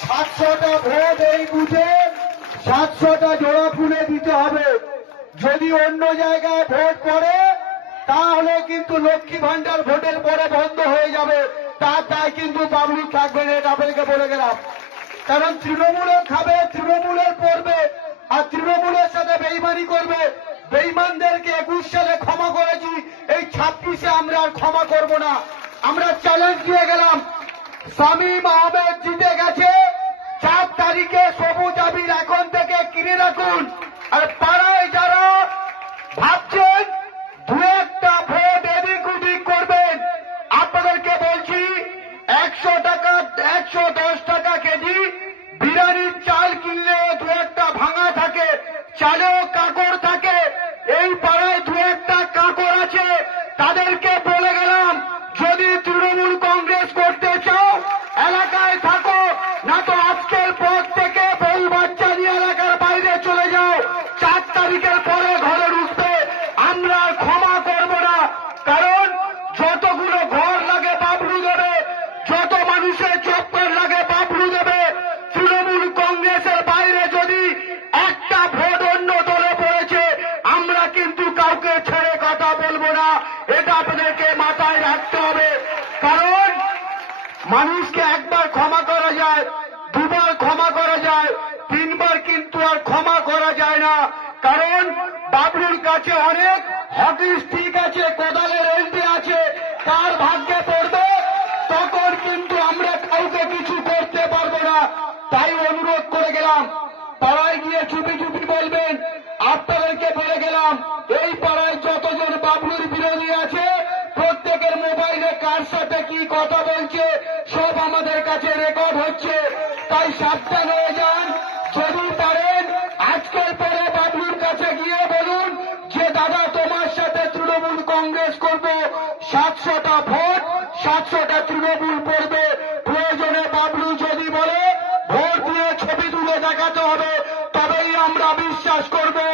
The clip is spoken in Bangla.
700টা ভোট এই বুঝে 700টা জোড়া ফুলে দিতে হবে। যদি অন্য জায়গায় ভোট পড়ে তাহলে কিন্তু লক্ষ্মী ভান্ডার ভোটের পরে বন্ধ হয়ে যাবে। তাই কিন্তু বাবলু থাকবে না, এটা আপনাকে বলে গেলাম। কারণ তৃণমূলের খাবে, তৃণমূলের পড়বে, আর তৃণমূলের সাথে বেইমানি করবে। বেইমানদেরকে 21 সালে ক্ষমা করেছি, এই 26-এ আমরা আর ক্ষমা করব না। আমরা চ্যালেঞ্জ দিয়ে গেলাম, শামীম আহমেদ জিতে গেছে, 4 তারিখে সবুজ আবির এখন থেকে কিনে রাখুন। আর পাড়ায় যারা ভাবছেন দু একটা ভোট এদিক ওদিক করবেন, আপনাদেরকে বলছি 100 টাকা 110 টাকা কেজি বিরিয়ানির চাল কিনলে দু একটা ভাঙা থাকে, চালেও কাকড় থাকে। এই পাড়ায় দু একটা কাকড় আছে, তাদেরকে বলে গেলাম যদি তৃণমূল কংগ্রেস করতে চাও এলাকায় থাকো, না তো আজকের পর থেকে বউ বাচ্চা নিয়ে এলাকার বাইরে চলে যাও। 4 তারিখের পরে ঘরে ঢুকতে আমরা ক্ষমা করব না। কারণ যতগুলো ঘর লাগে বাবলু দেবে, যত মানুষের চক্কর লাগে বাবলু দেবে। তৃণমূল কংগ্রেসের বাইরে যদি একটা ভোট অন্য দলে পড়েছে আমরা কিন্তু কাউকে ছেড়ে কথা বলবো না, এটা আপনাদেরকে মাথায় রাখতে হবে। কারণ মানুষকে একবার ক্ষমা করা যায়, দুবার ক্ষমা করা যায়, 3বার কিন্তু আর ক্ষমা করা যায় না। কারণ বাবলুর কাছে অনেক হকি স্টিক আছে, কোদালের এলটি আছে, তার ভাগ্যে পড়বে তখন কিন্তু আমরা কাউকে কিছু করতে পারবো না। তাই অনুরোধ করে গেলাম, পাড়ায় গিয়ে চুপি চুপি বলবেন। আপনাদেরকে বলে গেলাম, এই পাড়ায় যতজন বাবলুর বিরোধী আছে প্রত্যেকের মোবাইলে কার সাথে কি কথা বলছে সব আমাদের কাছে রেকর্ড হচ্ছে। তাই সাবধান হয়ে যান। যদি পারেন আজকের পরে বাবলুর কাছে গিয়ে বলুন যে দাদা তোমার সাথে তৃণমূল কংগ্রেস করবে, 700টা ভোট 700টা তৃণমূল পড়বে। প্রয়োজনে বাবলু যদি বলে ভোট দিয়ে ছবি তুলে দেখাতে হবে, তবেই আমরা বিশ্বাস করবে।